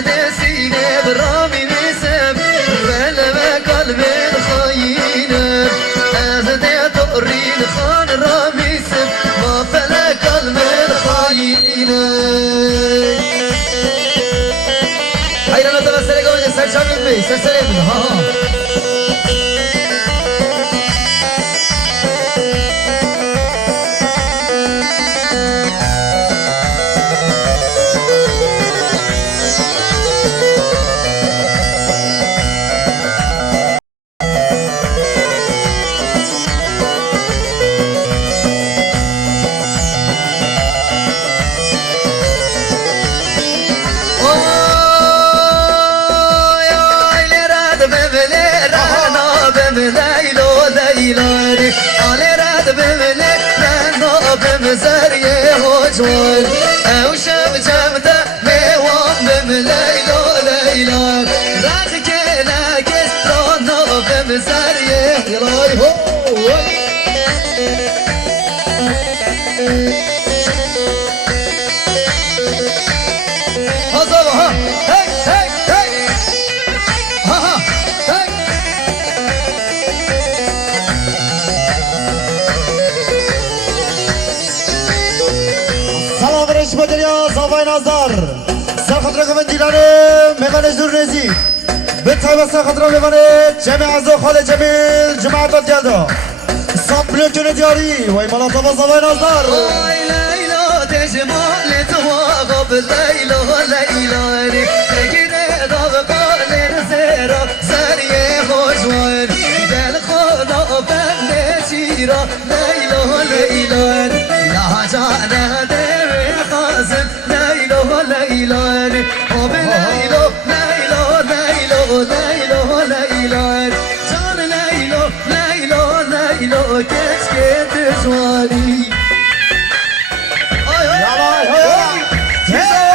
دسینه برامی میسم بله و قلب خاینه از ده دورین خان را میسم ما بله قلب خاینه حیران دل سر گوجه سر شامل بی سر سر بی ها زریه هجوان او شب جمده میوان بم لیلا لیلا رخ که نکس رانا بم زریه یلای هو هزا ها هی هی هی ها ها هی سلام برش بدریا زاوای نازدار سر خطره گوندیلانه مگانه زورنزی به تایبه سر خطره مگانه جمع ازو خاله جمیل جماعت دیادا سات بلوکونه دیاری وای مالا تابا زاوای نازدار وای لیلا تجمال تو آقاب لیلا لیلا تگیده داغ قالر زیرا زریه خوشوان دل خدا بنده چیرا لیلا لیلا یا جانه ليلى هو بليلى ليلى ليلى ليلى ليلى جان ليلى ليلى ليلى كشكت جوالي يلا يلا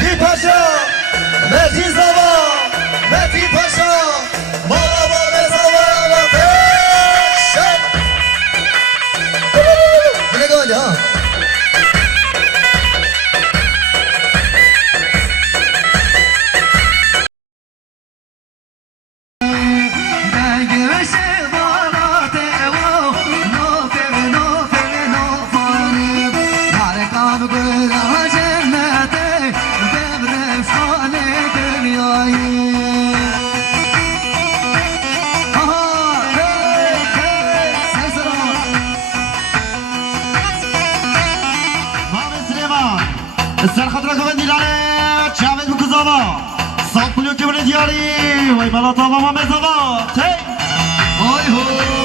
دي باشا متي زوا متي باشا مالا بابا زوا وفش بنقول ها سر خطره گوندیلانه چاوید بکزاوا سات بلوکه بره دیاری وای مالا تابا ما مزاوا تی آی هو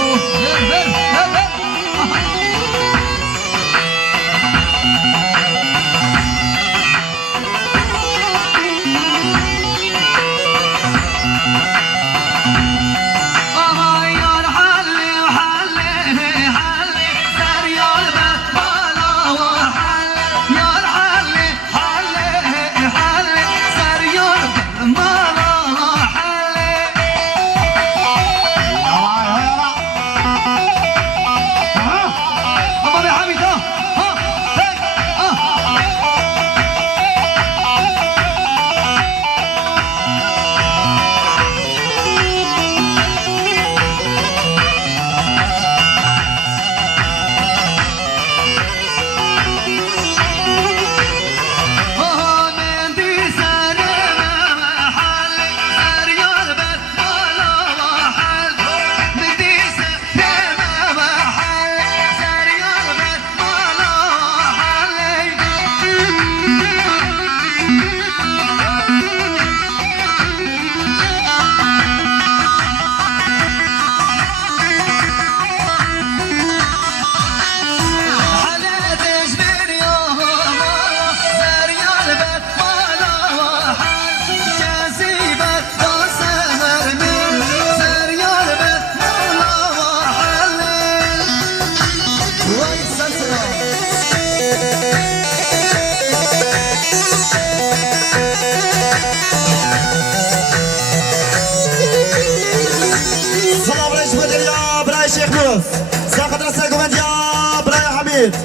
بيت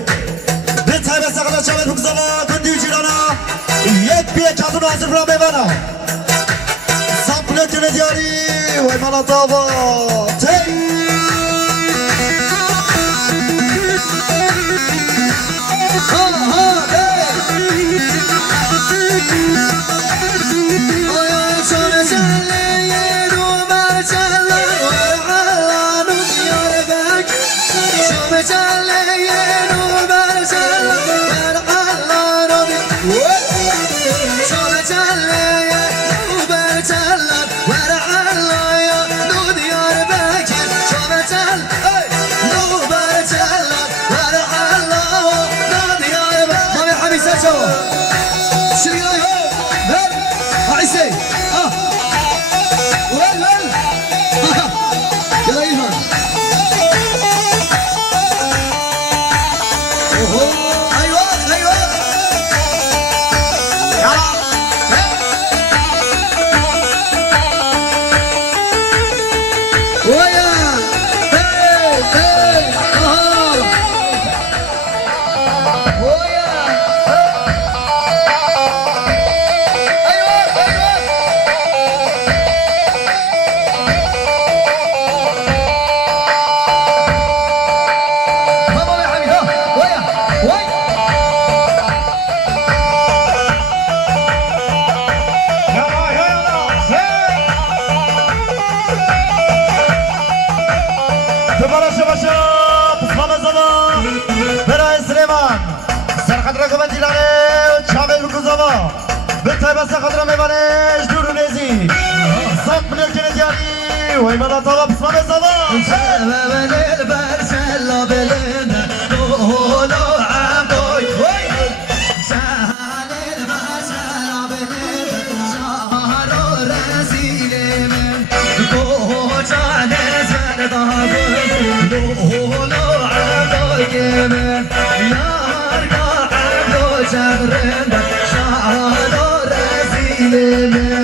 بتهاي بس أخذ شباب بكزلا كندي وجيرانا يك بيك خاتون حاضر برام ببنا سامبلت ندیاری وای مالا تابا بس خضرا میبانش دور نزی صد ملیون جنزیاری وای مالا تابا بسما بزاوا سبب البرسل بلنا دولو عبوي سهل البرسل بلنا شهر رزيل من كوجا نزل ضابط دولو عبوي من يا مرقا عبدو جبرنا شهر Amen.